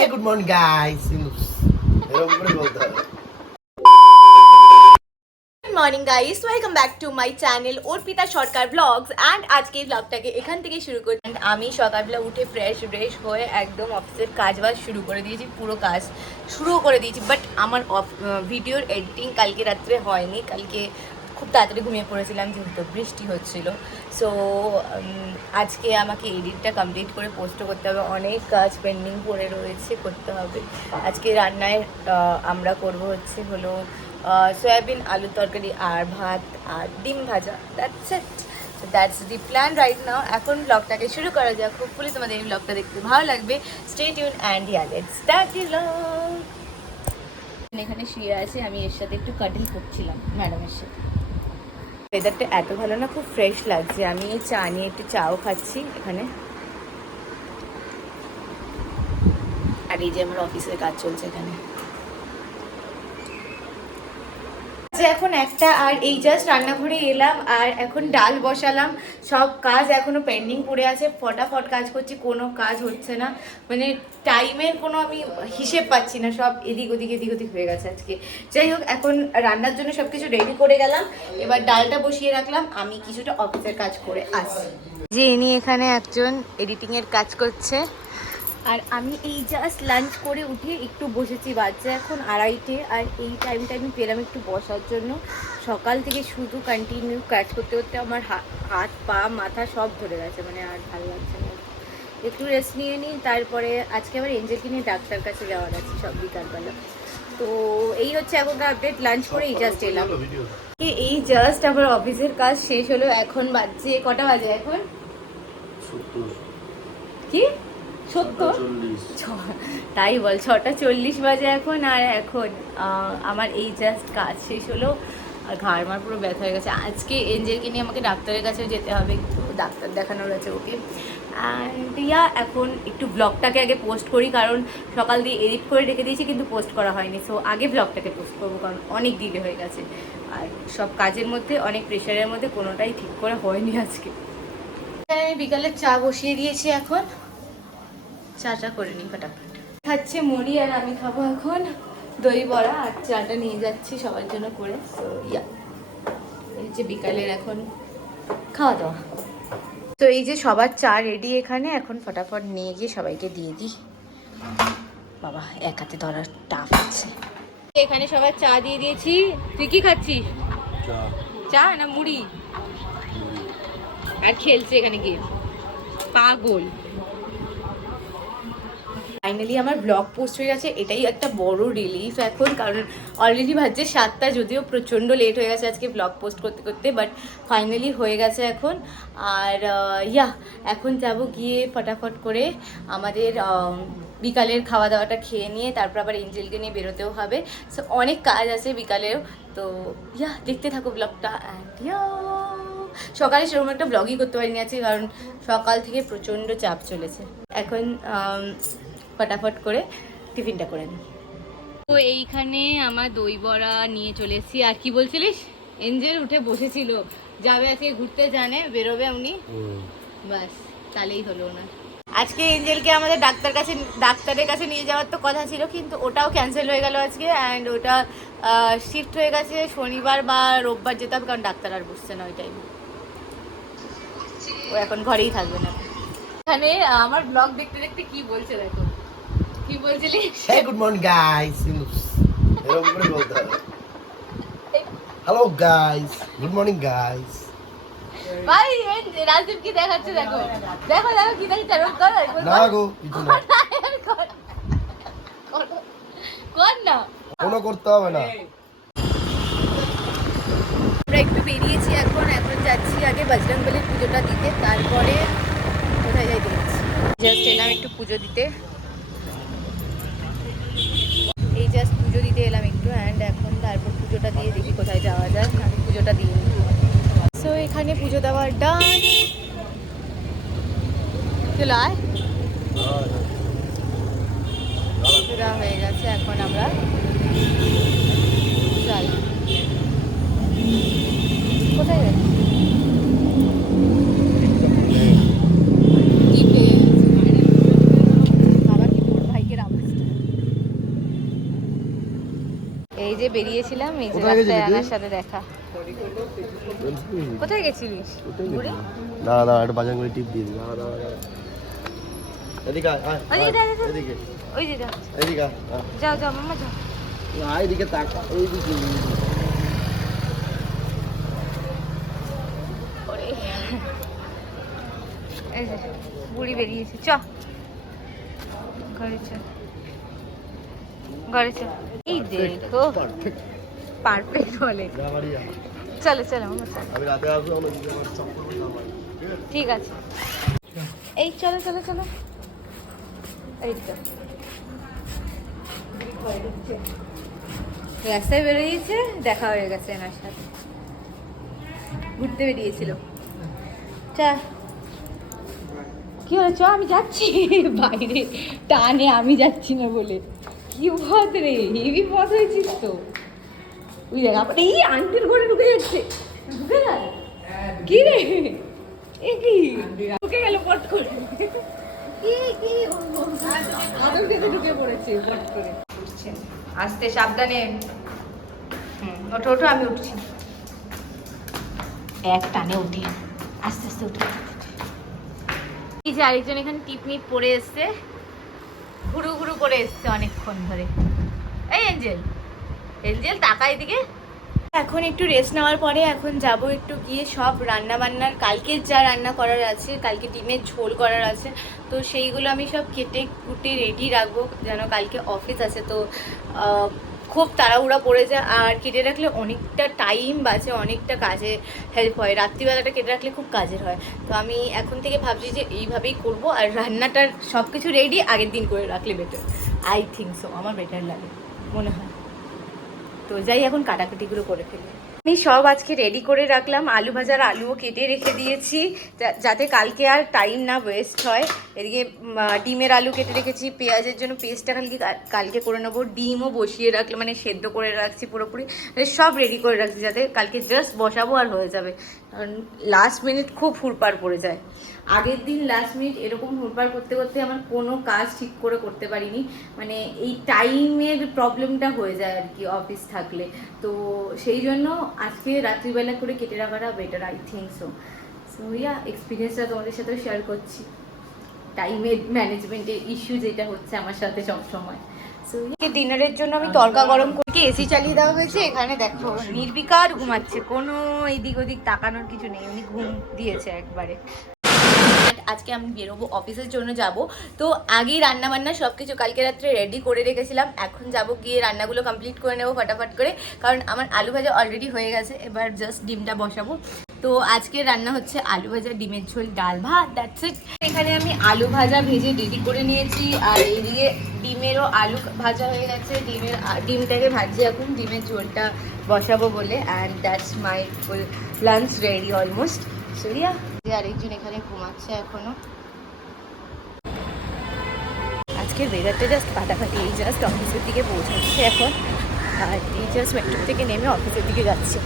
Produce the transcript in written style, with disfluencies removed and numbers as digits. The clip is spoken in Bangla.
Hey, good morning, guys. এরকম করে বলতে হবে। Good morning guys, welcome back to my channel Arpita Sarkar blogs and আজকে ব্লগটাকে এখান থেকে শুরু করছি। আমি সকালবেলা উঠে ফ্রেশ হয়ে একদম অফিসের কাজবাজ শুরু করে দিয়েছি, পুরো কাজ শুরু করে দিয়েছি। বাট আমার ভিডিওর এডিটিং কালকে রাত্রে হয়নি, কালকে খুব তাড়াতাড়ি ঘুমিয়ে পড়েছিলাম যেহেতু বৃষ্টি হচ্ছিল। সো আজকে আমাকে এডিটটা কমপ্লিট করে পোস্ট করতে হবে, অনেক কাজ পেন্ডিং পড়ে রয়েছে, করতে হবে। আজকে রান্নায় আমরা করব হলো সয়াবিন আলুর তরকারি আর ভাত আর ডিম ভাজা। That's the plan right now. এখন ব্লগটাকে শুরু করা যাক। হোপফুলি তোমাদের এই ব্লগটা দেখতে ভালো লাগবে। Stay tune and let's start the blog. এখানে শুয়ে আছে, আমি এর সাথে একটু কাটিং করছিলাম ম্যাডামের সাথে। ওয়েদারটা এত ভালো না, খুব ফ্রেশ লাগছে। আমি চা নিয়ে একটু চাও খাচ্ছি এখানে। আর এই যে আমার অফিসের কাজ চলছে এখানে। এখন একটা আর এই জাস্ট রান্নাঘরে এলাম আর এখন ডাল বসালাম। সব কাজ এখনো পেন্ডিং পড়ে আছে, ফটাফট কাজ করছি, কোনো কাজ হচ্ছে না, মানে টাইমের কোনো আমি হিসেব পাচ্ছি না, সব এদিক ওদিক হয়ে গেছে আজকে। যাই হোক, এখন রান্নার জন্য সব কিছু রেডি করে গেলাম, এবার ডালটা বসিয়ে রাখলাম, আমি কিছুটা অফিসের কাজ করে আসি। যে ইনি এখানে একজন এডিটিংয়ের কাজ করছে আর আমি এই জাস্ট লাঞ্চ করে উঠে একটু বসেছি। বাচ্চা এখন 2:30, আর এই টাইমটা আমি পেলাম একটু বসার জন্য। সকাল থেকে শুধু কন্টিনিউ কাজ করতে করতে আমার হাত পা মাথা সব ধরে গেছে, মানে আর ভালো লাগছে না। একটু রেস্ট নিয়ে নিই, তারপরে আজকে আবার এঞ্জেলকে নিয়ে ডাক্তার কাছে যাওয়ার আছে সব বিকালবেলা। তো এই হচ্ছে এখনকার আপডেট। লাঞ্চ করে এই জাস্ট এলাম, এই জাস্ট আমার অফিসের কাজ শেষ হলো। এখন বাজছে কটা বাজে এখন? কি 70? তাই বল, 6:40 বাজে এখন। আর এখন আমার এই জাস্ট কাজ শেষ হলো আর ঘাড় মার পুরো ব্যথা হয়ে গেছে। আজকে এঞ্জেলকে নিয়ে আমাকে ডাক্তারের কাছেও যেতে হবে, একটু ডাক্তার দেখানোর আছে ওকে। অ্যান্ড এখন একটু ব্লগটাকে আগে পোস্ট করি, কারণ সকাল দিয়ে এডিট করে রেখে দিয়েছি কিন্তু পোস্ট করা হয়নি। সো আগে ব্লগটাকে পোস্ট করবো, কারণ অনেক ডিলে হয়ে গেছে আর সব কাজের মধ্যে অনেক প্রেশারের মধ্যে কোনোটাই ঠিক করে হয়নি আজকে। আমি বিকালের চা বসিয়ে দিয়েছি, এখন চাটা করে নিই ফটাফট। খাচ্ছে মুড়ি আর আমি খাবো এখন দই বড়া, আর চাটা নিয়ে যাচ্ছি সবার জন্য করে। তো এই যে বিকালের এখন খাওয়া দাওয়া। তো এই যে সবার চা রেডি এখানে, এখন ফটাফট নিয়ে গিয়ে সবাইকে দিয়ে দিই। বাবা, এক হাতে ধরার টাফ আছে। এখানে সবার চা দিয়ে দিয়েছি। তুই কি খাচ্ছিস? চা না মুড়ি? আর খেলছে এখানে গিয়ে পাগল। ফাইনালি আমার ব্লগ পোস্ট হয়ে গেছে, এটাই একটা বড় রিলিফ এখন, কারণ অলরেডি বাজছে 7টা, যদিও প্রচণ্ড লেট হয়ে গেছে আজকে ব্লগ পোস্ট করতে করতে, বাট ফাইনালি হয়ে গেছে এখন। আর এখন যাব গিয়ে ফটাফট করে আমাদের বিকালের খাওয়া দাওয়াটা খেয়ে নিয়ে তারপর আবার এঞ্জেলকে নিয়ে বেরোতেও হবে। সো অনেক কাজ আছে বিকালেও। তো দেখতে থাকো ব্লগটা। সকালে সেরকম একটা ব্লগই করতে পারিনি আজকে, কারণ সকাল থেকে প্রচণ্ড চাপ চলেছে। এখন ফটাফট করে টিফিনটা করে নিই। তো এইখানে আমার দই বড়া নিয়ে চলে এসেছি। আর কি বলছিলিস? এঞ্জেল উঠে বসেছিল, যাবে আজকে ঘুরতে, জানে বেরোবে উনি, বাস তাহলেই হলো না। আজকে এঞ্জেলকে আমাদের ডাক্তারের কাছে নিয়ে যাওয়ার তো কথা ছিল, কিন্তু ওটাও ক্যান্সেল হয়ে গেল আজকে। অ্যান্ড ওটা শিফট হয়ে গেছে শনিবার বা রোববার যেতে হবে, কারণ ডাক্তার আর বসছে না ওই টাইমে। ও এখন ঘরেই থাকবে না। এখানে আমার ব্লগ দেখতে দেখতে কি বলছে দেখো। কি বলছিলি? Hey, good morning, guys. এরকম করে বলতে হবে। Hello, guys. Good morning, guys. ভাই রাজদীপ কি দেখাচ্ছে দেখো, দেখো কি দেখাচ্ছে। না গো, কিছু না। কর না, কোনো করতে হবে না। আমরা একটু বেরিয়েছি এখন যাচ্ছি আগে বজরংবলীর পুজোটা দিতে, তারপরে কোথায় যাই দেখছি। জাস্ট এলাম একটু পুজো দিতে, এই জাস্ট পুজো দিতে এলাম একটু। অ্যান্ড এখন তারপর পুজোটা দিয়ে দেখি কোথায় যাওয়া যায়। আমি পুজোটা দিই। সো এখানে পুজো দেওয়ার ডান চলায় পুজো হয়ে গেছে। এখন আমরা চল কোথায় যাচ্ছি? কি পেয়ে বাবা কি ভাইকে রামকৃষ্ণ যে বেরিয়েছিলাম, এই যে কোথায় গেছিলি রাস্তায় তুই? আনার সাথে দেখা। কোথায় গেছিলিস? ঘুরে? দাঁড়া একটা বাজার করে টিপ দিয়ে দিই। দাঁড়া এদিকে আয়, আয়, ওইদিকে আয়, দাঁড়া, এদিকে ওই যে দাও। এদিকে আয়, আয়। যাও যাও মাম্মা যাও। আয় এদিকে তাকা এইদিকে ওরে। এই যে বুড়ি বেরিয়েছে, চ ঘরে চ, ঘরে চ। এই দেখো পারফেক্ট বলে। যা বাড়ি যা। চলো চলো মাম্মা চলো। আমি রাতে আসবো আমার দিকে আমার চপ্পল পরে যাবো বাড়ি। ঠিক আছে, এই চলো চলো চলো। এই তো রাস্তায় বেরিয়েছে, দেখা হয়ে গেছে এনার সাথে, ঘুরতে বেরিয়েছিল। চা কি হলো, চ আমি যাচ্ছি বাইরে, টানে আমি যাচ্ছি না বলে। কি পথ রে, হেভি পথ হয়েছিস তো। ওই জায়গা এই আন্টির ঘরে ঢুকে যাচ্ছে, ঢুকে যায় কি রে, এ কি ঢুকে গেল পট করে, কি কি আদর খেতে ঢুকে পড়েছে পট করে। উঠছে আস্তে সাবধানে, ওঠো ওঠো, আমি উঠছি। এক টানে উঠে আস্তে আস্তে উঠে। এই যে আরেকজন এখানে টিপ নিপ পরে এসছে, ঘুরু ঘুরু করে এসছে অনেকক্ষণ ধরে। এই এঞ্জেল, এঞ্জেল তাকা এদিকে। এখন একটু রেস্ট নেওয়ার পরে এখন যাব একটু গিয়ে সব রান্না বান্নার, কালকে যা রান্না করার আছে, কালকে ডিমের ঝোল করার আছে, তো সেইগুলো আমি সব কেটে কুটে রেডি রাখবো, যেন কালকে অফিস আছে। তো খুব তাড়াহুড়া পড়ে যায়, আর কেটে রাখলে অনেকটা টাইম বাঁচে, অনেকটা কাজে হেল্প হয়। রাত্রিবেলাটা কেটে রাখলে খুব কাজের হয়। তো আমি এখন থেকে ভাবছি যে এইভাবেই করব, আর রান্নাটার সব কিছু রেডি আগের দিন করে রাখলে বেটার। আই থিঙ্ক সো, আমার বেটার লাগে মনে হয়। তো যাই এখন কাটাকুটিগুলো করে ফেলি। আমি সব আজকে রেডি করে রাখলাম, আলু ভাজার আলুও কেটে রেখে দিয়েছি যাতে কালকে আর টাইম না ওয়েস্ট হয়। এদিকে ডিমের আলু কেটে রেখেছি, পেঁয়াজের জন্য পেস্টটা কালকে করে নেবো, ডিমও বসিয়ে রাখলাম, মানে সেদ্ধ করে রাখছি পুরোপুরি, মানে সব রেডি করে রাখছি যাতে কালকে জাস্ট বসাবো আর হয়ে যাবে। কারণ লাস্ট মিনিট খুব হুড়পাড় পড়ে যায়। আগের দিন লাস্ট মিনিট এরকম হুড়পাড় করতে করতে আমার কোনো কাজ ঠিক করে করতে পারিনি, মানে এই টাইমের প্রবলেমটা হয়ে যায় আর কি অফিস থাকলে। তো সেই জন্য আজকে রাত্রিবেলা করে কেটে রাখাটা better, I think so. So yeah, এক্সপিরিয়েন্সটা তোমাদের সাথেও শেয়ার করছি, টাইমের ম্যানেজমেন্টের ইস্যু যেটা হচ্ছে আমার সাথে সবসময়। সো ডিনারের জন্য আমি তড়কা গরম করে এসি চালিয়ে দেওয়া হয়েছে। এখানে দেখো নির্বিকার ঘুমাচ্ছে, কোনো এদিক ওদিক তাকানোর কিছু নেই, উনি ঘুম দিয়েছে একবারে। আজকে আমি বেরোবো, অফিসের জন্য যাব। তো আগেই রান্না বান্না সব কিছু কালকে রাত্রে রেডি করে রেখেছিলাম, এখন যাব গিয়ে রান্নাগুলো কমপ্লিট করে নেবো ফটাফট করে, কারণ আমার আলু ভাজা অলরেডি হয়ে গেছে, এবার জাস্ট ডিমটা বসাবো। তো আজকে রান্না হচ্ছে আলু ভাজা, ডিমের ঝোল, ডাল ভাত, দ্যাটস ইট। এখানে আমি আলু ভাজা ভেজে রেডি করে নিয়েছি, আর এইদিকে ডিমেরও আলু ভাজা হয়ে গেছে, ডিমটাকে ভাজি এখন, ডিমের ঝোলটা বসাবো বলে। And that's my full lunch ready almost. সরিয়া যে আরেকজন এখানে ঘুমাচ্ছে এখনো। আজকের ওয়েদারটা জাস্ট ফাটাফাটি। এই জাস্ট অফিসের দিকে পৌঁছাচ্ছে এখন, আর এই জাস্ট মেট্রো থেকে নেমে অফিসের দিকে যাচ্ছে।